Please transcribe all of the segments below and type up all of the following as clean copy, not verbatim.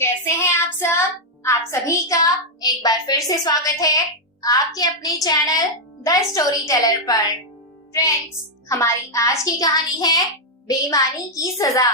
कैसे हैं आप सब? आप सभी का एक बार फिर से स्वागत है आपके अपने चैनल द स्टोरी टेलर पर। फ्रेंड्स, हमारी आज की कहानी है बेईमानी की सजा।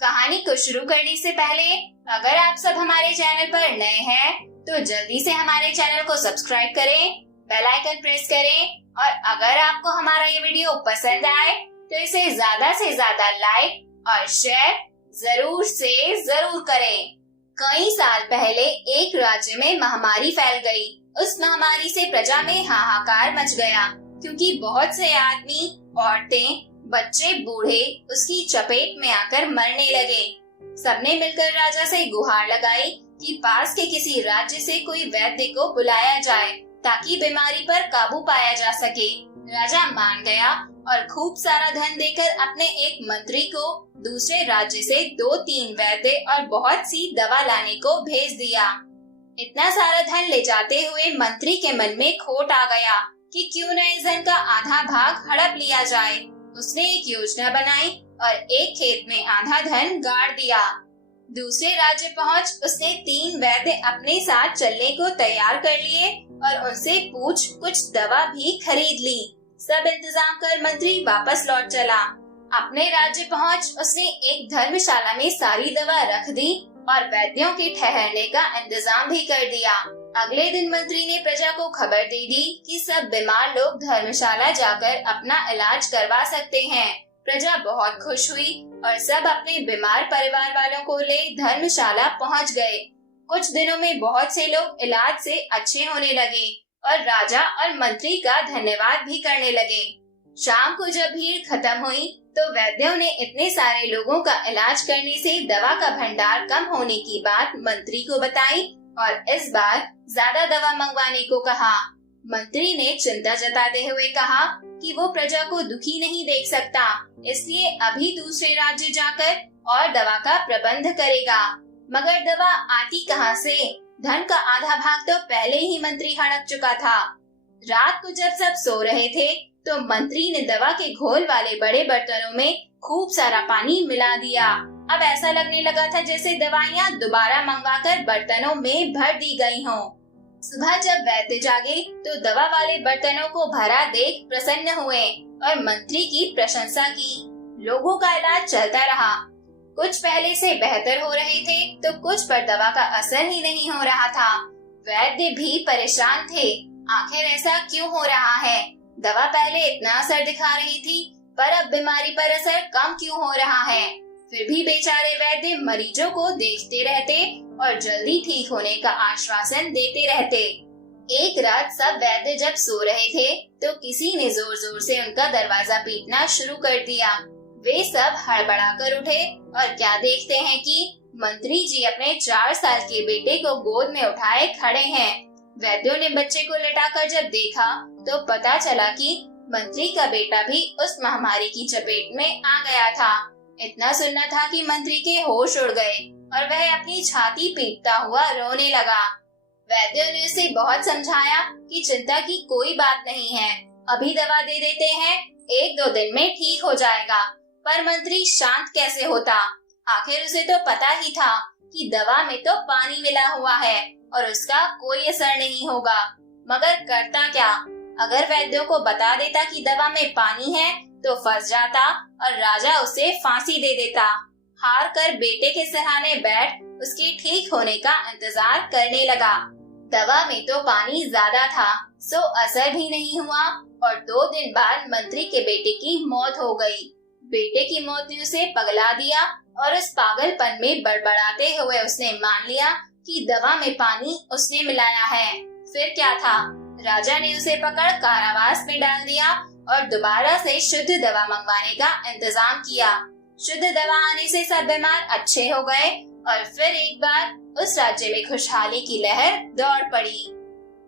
कहानी को शुरू करने से पहले अगर आप सब हमारे चैनल पर नए हैं तो जल्दी से हमारे चैनल को सब्सक्राइब करें, बेल आइकन प्रेस करें और अगर आपको हमारा ये वीडियो पसंद आए तो इसे ज्यादा से ज्यादा लाइक और शेयर जरूर से जरूर करें। कई साल पहले एक राज्य में महामारी फैल गई। उस महामारी से प्रजा में हाहाकार मच गया क्योंकि बहुत से आदमी, औरतें, बच्चे, बूढ़े उसकी चपेट में आकर मरने लगे। सबने मिलकर राजा से गुहार लगाई कि पास के किसी राज्य से कोई वैद्य को बुलाया जाए ताकि बीमारी पर काबू पाया जा सके। राजा मान गया और खूब सारा धन देकर अपने एक मंत्री को दूसरे राज्य से 2-3 वैद्य और बहुत सी दवा लाने को भेज दिया। इतना सारा धन ले जाते हुए मंत्री के मन में खोट आ गया कि क्यों न इस धन का आधा भाग हड़प लिया जाए। उसने एक योजना बनाई और एक खेत में आधा धन गाड़ दिया। दूसरे राज्य पहुंच उसने 3 वैद्य अपने साथ चलने को तैयार कर लिए और उनसे पूछ कुछ दवा भी खरीद ली। सब इंतजाम कर मंत्री वापस लौट चला। अपने राज्य पहुंच उसने एक धर्मशाला में सारी दवा रख दी और वैद्यों के ठहरने का इंतजाम भी कर दिया। अगले दिन मंत्री ने प्रजा को खबर दे दी कि सब बीमार लोग धर्मशाला जाकर अपना इलाज करवा सकते हैं। प्रजा बहुत खुश हुई और सब अपने बीमार परिवार वालों को ले धर्मशाला पहुंच गए। कुछ दिनों में बहुत से लोग इलाज से अच्छे होने लगे और राजा और मंत्री का धन्यवाद भी करने लगे। शाम को जब भीड़ खत्म हुई तो वैद्यों ने इतने सारे लोगों का इलाज करने से दवा का भंडार कम होने की बात मंत्री को बताई और इस बार ज्यादा दवा मंगवाने को कहा। मंत्री ने चिंता जताते हुए कहा कि वो प्रजा को दुखी नहीं देख सकता, इसलिए अभी दूसरे राज्य जाकर और दवा का प्रबंध करेगा। मगर दवा आती कहाँ से? धन का आधा भाग तो पहले ही मंत्री हड़प चुका था। रात को जब सब सो रहे थे तो मंत्री ने दवा के घोल वाले बड़े बर्तनों में खूब सारा पानी मिला दिया। अब ऐसा लगने लगा था जैसे दवाइयाँ दोबारा मंगवाकर बर्तनों में भर दी गई हों। सुबह जब वैद्य जागे तो दवा वाले बर्तनों को भरा देख प्रसन्न हुए और मंत्री की प्रशंसा की। लोगों का इलाज चलता रहा। कुछ पहले से बेहतर हो रहे थे तो कुछ पर दवा का असर ही नहीं हो रहा था। वैद्य भी परेशान थे। आखिर ऐसा क्यों हो रहा है? दवा पहले इतना असर दिखा रही थी पर अब बीमारी पर असर कम क्यों हो रहा है? फिर भी बेचारे वैद्य मरीजों को देखते रहते और जल्दी ठीक होने का आश्वासन देते रहते। एक रात सब वैद्य जब सो रहे थे तो किसी ने जोर जोर से उनका दरवाजा पीटना शुरू कर दिया। वे सब हड़बड़ा कर उठे और क्या देखते हैं कि मंत्री जी अपने 4 साल के बेटे को गोद में उठाए खड़े हैं। वैद्यों ने बच्चे को लेटाकर जब देखा तो पता चला कि मंत्री का बेटा भी उस महामारी की चपेट में आ गया था। इतना सुनना था कि मंत्री के होश उड़ गए और वह अपनी छाती पीटता हुआ रोने लगा। वैद्यों ने उसे बहुत समझाया कि चिंता की कोई बात नहीं है, अभी दवा दे देते हैं, 1-2 दिन में ठीक हो जाएगा। पर मंत्री शांत कैसे होता? आखिर उसे तो पता ही था कि दवा में तो पानी मिला हुआ है और उसका कोई असर नहीं होगा। मगर करता क्या? अगर वैद्यों को बता देता कि दवा में पानी है तो फंस जाता और राजा उसे फांसी दे देता। हार कर बेटे के सहारे बैठ उसके ठीक होने का इंतजार करने लगा। दवा में तो पानी ज्यादा था, सो असर भी नहीं हुआ और 2 दिन बाद मंत्री के बेटे की मौत हो गई। बेटे की मौत ने उसे पगला दिया और उस पागलपन में बड़बड़ाते हुए उसने मान लिया कि दवा में पानी उसने मिलाया है। फिर क्या था? राजा ने उसे पकड़ कारावास में डाल दिया और दोबारा से शुद्ध दवा मंगवाने का इंतजाम किया। शुद्ध दवा आने से सब बीमार अच्छे हो गए और फिर एक बार उस राज्य में खुशहाली की लहर दौड़ पड़ी।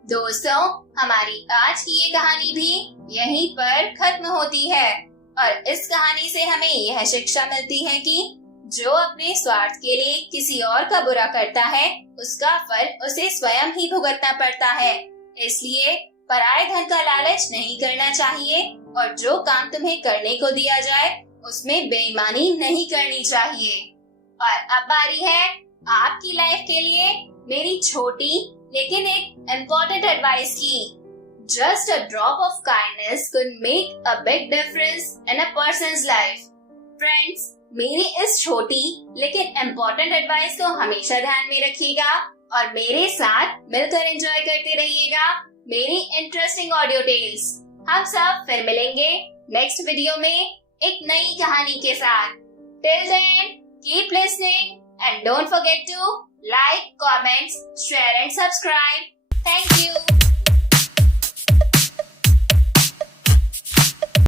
दोस्तों, हमारी आज की ये कहानी भी यहीं पर खत्म होती है और इस कहानी से हमें यह शिक्षा मिलती है कि जो अपने स्वार्थ के लिए किसी और का बुरा करता है उसका फल उसे स्वयं ही भुगतना पड़ता है। इसलिए पराये धन का लालच नहीं करना चाहिए और जो काम तुम्हें करने को दिया जाए उसमें बेईमानी नहीं करनी चाहिए। और अब बारी है आपकी लाइफ के लिए मेरी छोटी लेकिन एक इम्पोर्टेंट एडवाइस की। Just a drop of kindness could make a big difference in a persons life. Friends, मेरी इस छोटी लेकिन इम्पोर्टेंट एडवाइस को हमेशा ध्यान में रखिएगा और मेरे साथ मिलकर एंजॉय करते रहिएगा मेरी इंटरेस्टिंग ऑडियो टेल्स। हम सब फिर मिलेंगे नेक्स्ट वीडियो में एक नई कहानी के साथ। Till then, keep listening and don't forget to like, comment, share and subscribe. Thank you.